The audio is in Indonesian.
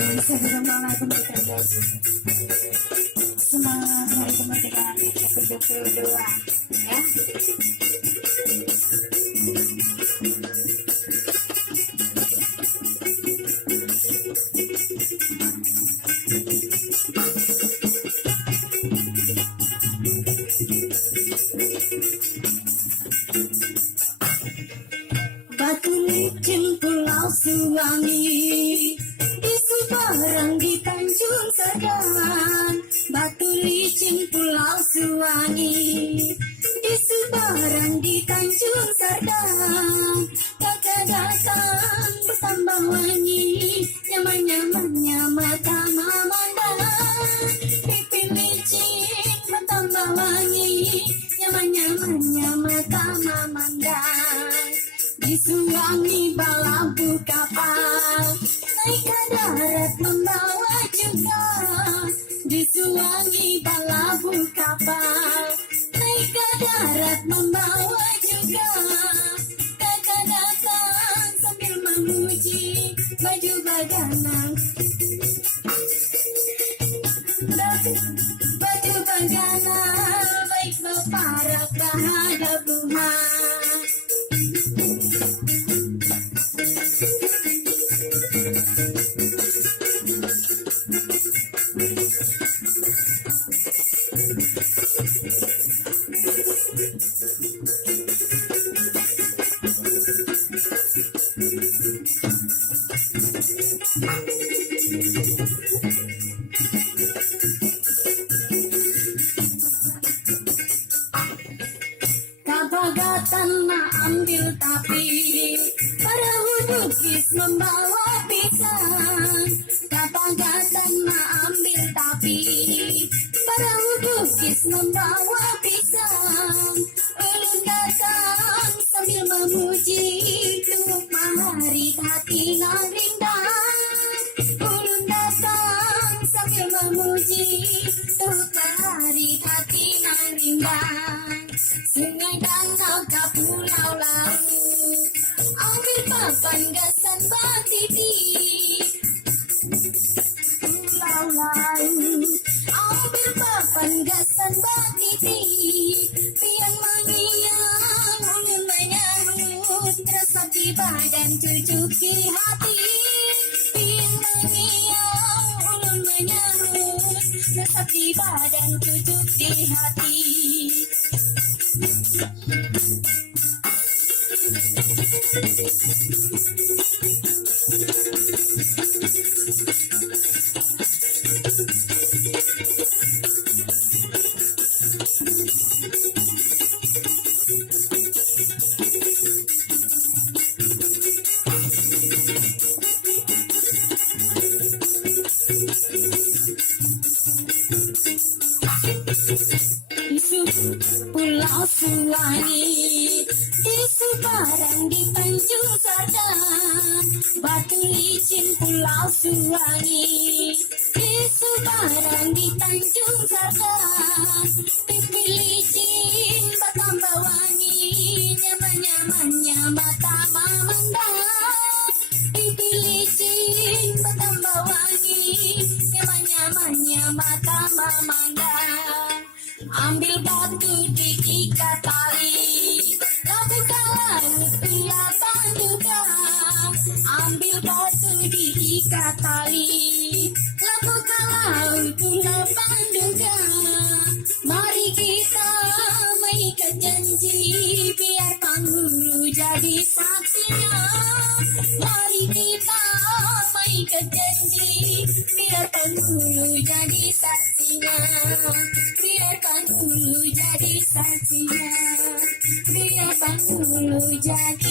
Assalamualaikum warahmatullahi. Semangat hari kemerdekaan yang ke-72 ya. Batu licin Pulau Suwangi di Seberang di Tanjung Serang. Batu licin Pulau Suwangi di Seberang di Tanjung Serang. Kakak datang bertambah wangi, nyaman-nyamannya mata memandang. Pipi licin bertambah wangi, nyaman-nyamannya mata memandang. Di Suwangi balabu kapal, naik ke darat membawa juga. Di Suwangi balabu kapal, naik ke darat membawa juga. Kakak datang sambil memuji baju baganang. Baju baganang baik berparak terhadap rumah. Kabagatan ambil tapi para hudukis membawa pisang. Kabagatan ambil tapi para hudukis membawa pisang. Ulun datang sambil memuji untuk mahari hati yang rindang. Ulun datang sambil memuji untuk mahari hati yang rindang. Sungai danau ke pulau laut, ambil papan gasan batiti. Pulau laut, ambil papan gasan batiti. Piang mengiang, ulun menyahut, resap di badan cucuk di hati. Piang mengiang, ulun menyahut, resap di badan cucuk di hati. Pulau Suwangi di Seberang di Tanjung Serang. Batu licin Pulau Suwangi di Seberang di Tanjung Serang. Pipi licin bertambah wangi, nyaman-nyamannya mata memandang. Pipi licin bertambah wangi, nyaman-nyamannya mata memandang. Ambil batu diikat tali, labu ke laut kelihatan juga. Ambil batu diikat tali, labu ke laut kelihatan juga. Mari kita mengikat janji, biar penghulu jadi saksinya. Mari kita mengikat janji, biar penghulu jadi saksinya. Biarkan dulu jadi saksinya, biarkan dulu jadi